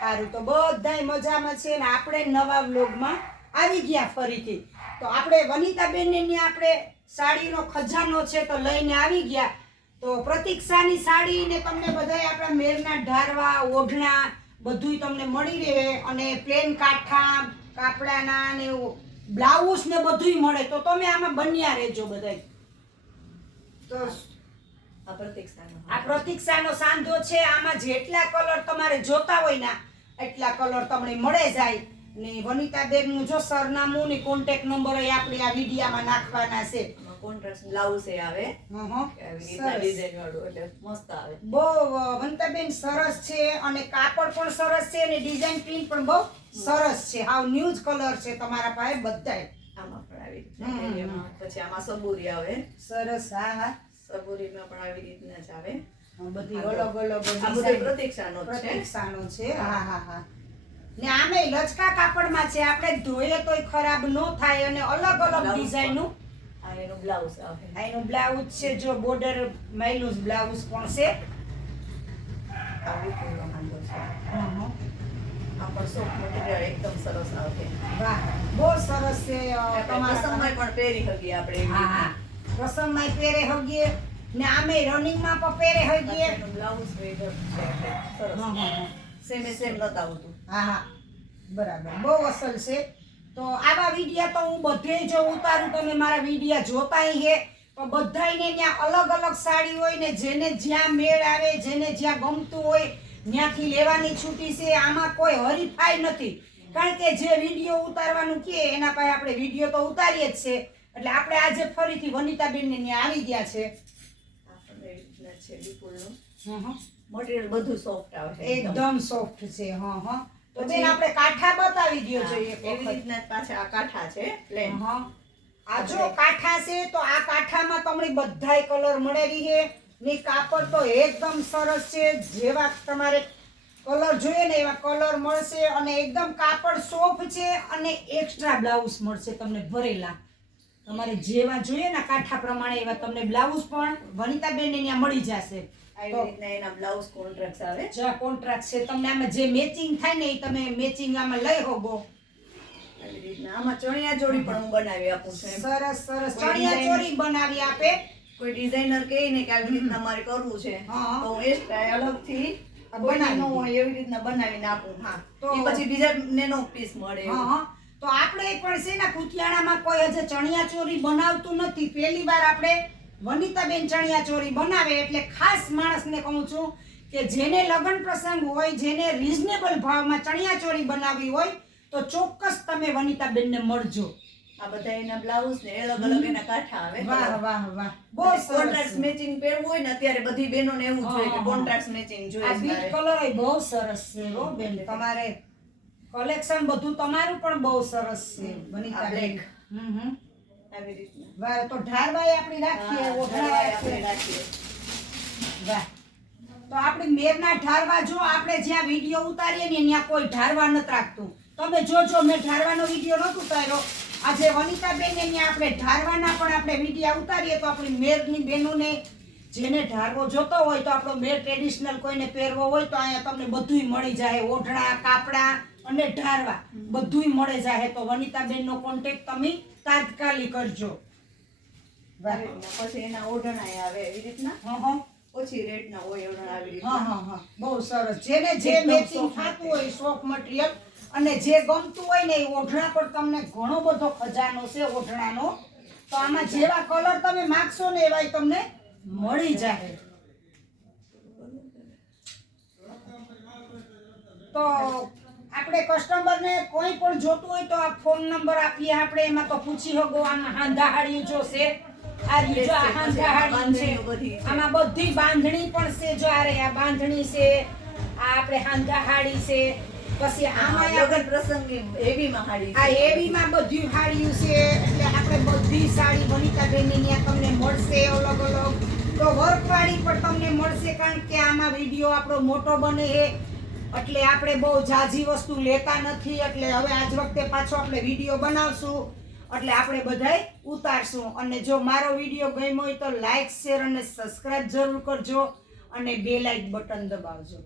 સારું તો બધાય? મજામાં છે ને આપણે નવા વ્લોગમાં આવી ગયા ફરીથી. તો આપણે વનિતાબેનને આપણે સાડીનો ખજાનો છે તો લઈને આવી ગયા. તો પ્રતીક્ષાની સાડી ને તમને બધાય આપણા મેરના ઢારવા, ઓઢણા બધુંય તમને મળી રહે અને પ્લેન કાઠા, કાપડાના ને બ્લાઉઝ ને બધુંય મળે. તો તમે આમાં બન્યા રહેજો બધાય. તો આ પ્રતીક્ષાનો સાંધો. છે આમાં જેટલા કલર તમારે જોતા હોય ને એટલા કલર તમને મળે જાય. ને વનિતાબેનનું જો સરનામું ને કોન્ટેક નંબર એ આપણે આ વિડીયામાં નાખવાના છે. કોન્ટ્રાસ્ટ બ્લાઉઝ આવે. હં હં. આવી રીતના સરસ. ડિઝાઇન વાળું એટલે મસ્ત આવે. બહુ વનિતાબેન સરસ છે અને કાપડ પણ સરસ છે અને ડિઝાઇન પ્રિન્ટ પણ બહુ સરસ છે. હાવ ન્યૂઝ કલર છે તમારા પાસે બધાય. આમાં પણ આવી પછી આમાં સબુરી આવે. સરસ હા હા. સબુરીમાં પણ આવી રીતના જ આવે. બધી અલગ અલગ પ્રતીક્ષાનો પ્રતીક્ષાનો છે. હા હા હા. ને આમે લચકા કાપડમાં છે. આપણે ધોઈએ તોય ખરાબ ન થાય અને અલગ અલગ ડિઝાઇનનું. આ એનું બ્લાઉઝ આવે. આ એનું બ્લાઉઝ છે. જો બોર્ડર માયલું બ્લાઉઝ પણ છે. એકદમ સરસ આવે. વાહ બહુ સરસ છે તમારા સમય પણ પહેરી શકીએ આપણે હા હા. પ્રસંગમાં પહેરે હગીએ ને આમે રનિંગમાં પણ પહેરે હગીએ. બ્લાઉઝ સેમે સેમ બતાવું તું હા હા. બરાબર. બહુ અસલ છે. તો આવા વિડિયા તો હું બધે જો ઉતારું. તમે મારા વિડિયા જોતાય હે. તો બધાયને ત્યાં અલગ અલગ સાડી હોય ને જેને જ્યાં મેળ આવે જેને જ્યાં ગમતું હોય ત્યાંથી લેવાની છૂટી છે. આમાં કોઈ હરીફાઈ નથી. કારણ કે જે વીડિયો ઉતારવાનું કે એના પાસે આપણે વીડિયો તો ઉતારીએ જ છે. એટલે આપણે આજે ફરીથી વનિતાબેનને ને આવી ગયા છે. મટીરિયલ બધું સોફ્ટ આવે છે એકદમ સોફ્ટ છે હા હા. તો બેન આપણે કાંઠા બતાવી દ્યો છે એક એવી રીતના પાસે પાછા આ કાંઠા છે પ્લેન હા. આ જો કાંઠા છે તો આ કાંઠામાં તમને બધાય કલર મળેલી છે. ને કાપડ તો એકદમ સરસ છે. જેવા તમારે કલર જોઈએ ને એવા કલર મળશે અને એકદમ કાપડ સોફ્ટ છે અને એક્સ્ટ્રા બ્લાઉઝ મળશે તમને ભરેલા. તમારે જેવા જોઈએ ને કાંઠા પ્રમાણે એવા તમને બ્લાઉઝ પણ વનિતાબેનને ત્યાં મળી જશે. કોન્ટ્રાક્ટ છે તમને આમાં જે મેચિંગ થાય ને એ તમે મેચિંગ આમાં લઈ હોગો. આમાં ચણિયા ચોળી પણ હું બનાવી આપું છું સરસ સરસ. ચણિયા ચોરી બનાવી આપે. કોઈ ડિઝાઇનર કહે ને કે આવી રીતના મારે કરવું છે. તો હું અલગથી ન બનાવી એવી રીતના બનાવીને આપું. હા તો- પછી બીજા નેનો પીસ મળે હા. તો આપણે પણ છે ને કુતિયાણામાં કોઈ હજે ચણિયા ચોરી બનાવતું નથી. પહેલી વાર આપણે વનિતાબેન ચણિયા ચોરી બનાવે એટલે ખાસ માણસને કહું છું કે જેને લગ્ન પ્રસંગ હોય જેને રીઝનેબલ ભાવમાં ચણિયા ચોરી બનાવવી હોય તો ચોક્કસ તમે વનિતાબેનને મળજો. આ બધા એના બ્લાઉઝ ને અલગ અલગ એના કાંઠા આવે વાહ વાહ વાહ. બહુ કોન્ટ્રાક્ટ સરસ. મેચિંગ પહેરવું હોય ને અત્યારે બધી બહેનોને એવું જોઈએ કે કોન્ટ્રાસ્ટ મેચિંગ મેચિંગ આ જોઈએ બીટ કલર બહુ સરસ છે હો બેન. તમારે કલેક્શન બધું તમારું પણ બહુ સરસ છે. હમ. આવી રીતના. વાહ, તો ઢારવાય આપણી રાખીએ હા, આપણે રાખીએ. રાખીએ. વાહ. તો આપણે મેરના ઢારવા જો આપણે જ્યાં વીડિયો ઉતારીએ ને ત્યાં કોઈ ઢારવા નથી રાખતું. તમે જોજો મેં ઢારવાનો વીડિયો નહોતો ઉતાર્યો. આજે વનિતાબેન ને ત્યાં આપણે ઢારવાના પણ આપણે વીડિયો ઉતારીએ તો આપણી મેરની બહેનોને જેને ઢારવો જોતો હોય તો આપણો મેર ટ્રેડિશનલ કોઈને પહેરવો હોય તો અહીંયા તમને બધુંય મળી જાય. ઓઢણા કાપડા અને ઢારવા. બધુંય મળે જાહે તો. વનિતાબેનનો કોન્ટેક્ટ તમે તાત્કાલિક કરજો. પછી એના ઓઢણા આવે એવી રીતના? હા હા. ઓછી રેટના હોય ઓઢણા આવી હા રીતના? હા. હા બહુ સરસ. જેને જે મેચિંગ થતું હોય શોખ મટીરિયલ અને જે ગમતું હોય ને એ ઓઢણા પર તમને ઘણો બધો ખજાનો છે ઓઢણાનો. તો આમાં જેવા કલર તમે માગશો ને એવા તમને મળી જાય તો આપણે કસ્ટમરને કોઈ પણ જોતું હોય તો આ ફોન નંબર આપીએ. આપણે એમાં તો પૂછી શકો આમાં હાંધાહાડિયું જોશે આ રીજો આ હાંધાહાડિયું છે. છે. આમાં બધી બાંધણી પણ છે જો આ રે આ બાંધણી છે આ આપણે હાંધાહાડી છે. પછી આમાં લગ્ન પ્રસંગે હેવીમાં હાડી આ. હેવીમાં બધું હાડીયું છે. એટલે આપણે બધી સાડી વનિતાબેનની ત્યાં તમને મળશે અલગ અલગ. તો વર્કવાળી પણ તમને મળશે કારણ કે આમાં વીડિયો આપણો મોટો બને છે. એટલે આપણે બહુ ઝાઝી વસ્તુ લેતા નથી, એટલે હવે આજ વખતે પાછો આપણે વીડિયો બનાવશું. એટલે આપણે બધાય ઉતારશું. અને જો મારો વીડિયો ગમ્યો હોય તો લાઈક શેર અને સબસ્ક્રાઇબ જરૂર કરજો અને બે લાઈક બટન દબાવજો.